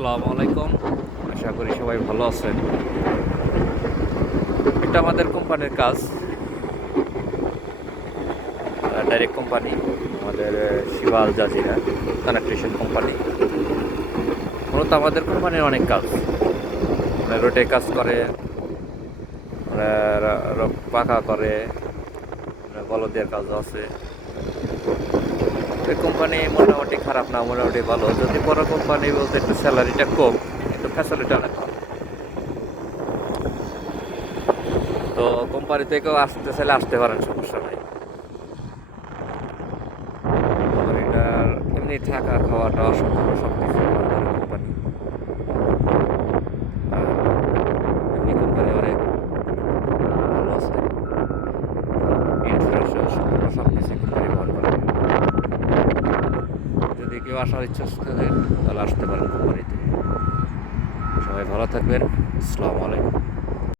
আসসালামু আলাইকুম। আশা করি সবাই ভালো আছেন। এটা আমাদের কোম্পানির কাজ, ডাইরেক্ট কোম্পানি, আমাদের শিবা আল জাজিরা কানেকটেশন কোম্পানি। মূলত আমাদের কোম্পানির অনেক কাজ, রোডে কাজ করে, পাকা করে, বলদের কাজও আছে। এই কোম্পানি মোটামুটি খারাপ না, মোটামুটি ভালো। যদি বড় কোম্পানি বলতে একটু স্যালারিটা কম, কিন্তু ফ্যাসিলিটি অনেক ভালো। তো কোম্পানি থেকেও আসতে চাইলে আসতে পারেন, সমস্যা নাই। কোম্পানিটার এমনি থাকা খাওয়াটা অসম্পূর্ণ সব কিছু কোম্পানি। এমনি কোম্পানি অনেক ভালো আছে, ইন্স্যুরেন্স সম্পূর্ণ সব কিছু কোম্পানি বহন করে। যদি কেউ আসার ইচ্ছা থাকেন তাহলে আসতে পারেন কোম্পানিতে। সবাই ভালো থাকবেন। আসসালামু আলাইকুম।